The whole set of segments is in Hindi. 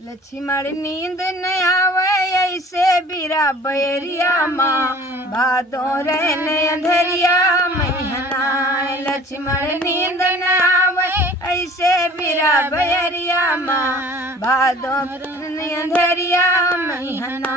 लक्ष्मण नींद न आवे ऐसे बीरा बैरिया माँ भादो रहन अंधरिया महीना। लक्ष्मण नींद न आवे ऐसे बीरा बैरिया माँ भादो अंधरिया महीना।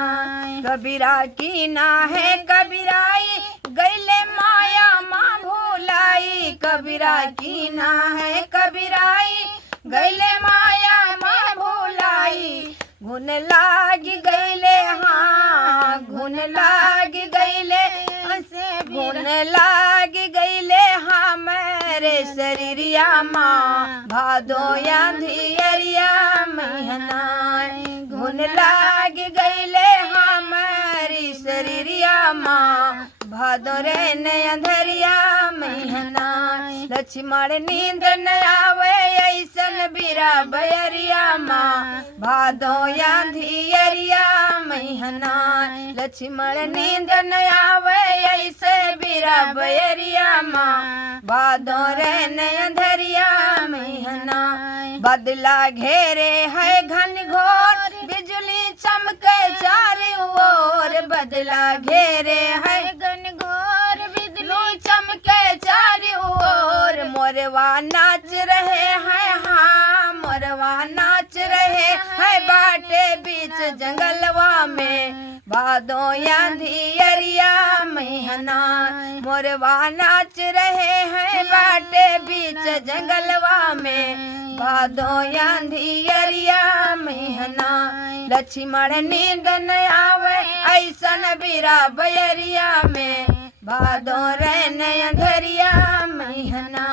कबीरा की ना है कबीराई गैले माया माँ भूलाई। कबीरा की ना है कबीराई गैले माया माँ भूलाई। घुन लाग गैले हाँ घुन लाग गैले घुन लाग गैले हाँ मेरे शरीरिया माँ भादो अंधियरिया महीना। घुन लाग गैले हाँ मेरी शरीरिया माँ भादो रहन अंधरिया महीना। लक्ष्मण नींद न आवे ऐसन बीरा बैरिया माँ भादो अंधियरिया महीना। लक्ष्मण नींद न आवे ऐसे बीरा बैरिया माँ भादो रहन अंधरिया महीना। बदला घेरे है घन घोर बिजली चमके चारों ओर। बदला घेरे है घन घोर बिजली चमके चारों ओर। मोरवा नाच रहे हैं हाँ मोरवा नाच रहे हैं बाटे बीच जंगलवा में भादो अंधियरिया महीना। मोरवा नाच रहे हैं बाटे बीच जंगलवा में भादो अंधियरिया महीना। लक्ष्मण नींद न आवे ऐसन बीरा बैरिया में भादो रहन अंधरिया महीना।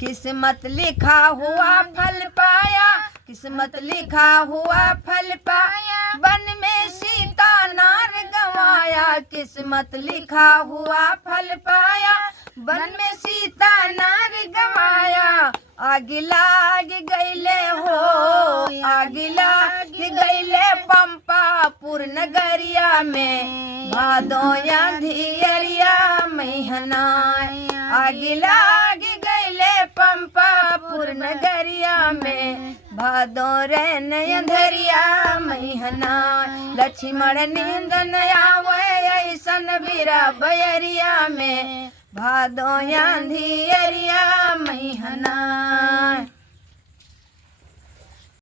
किस्मत लिखा हुआ फल पाया किस्मत लिखा हुआ फल पाया वन में सीता नार गवाया। किस्मत लिखा हुआ फल पाया वन में सीता नार गवाया। आग लाग गैले हो आग लाग गैले पंपापुर नगरिया में भादो अंधियरिया महीना। आग लाग गैले पंपापुर नगरिया में भादो रहन अंधरिया महीना। लक्ष्मण नींद न आवे ऐसन बीरा बैरिया में भादो अंधियरिया महीना।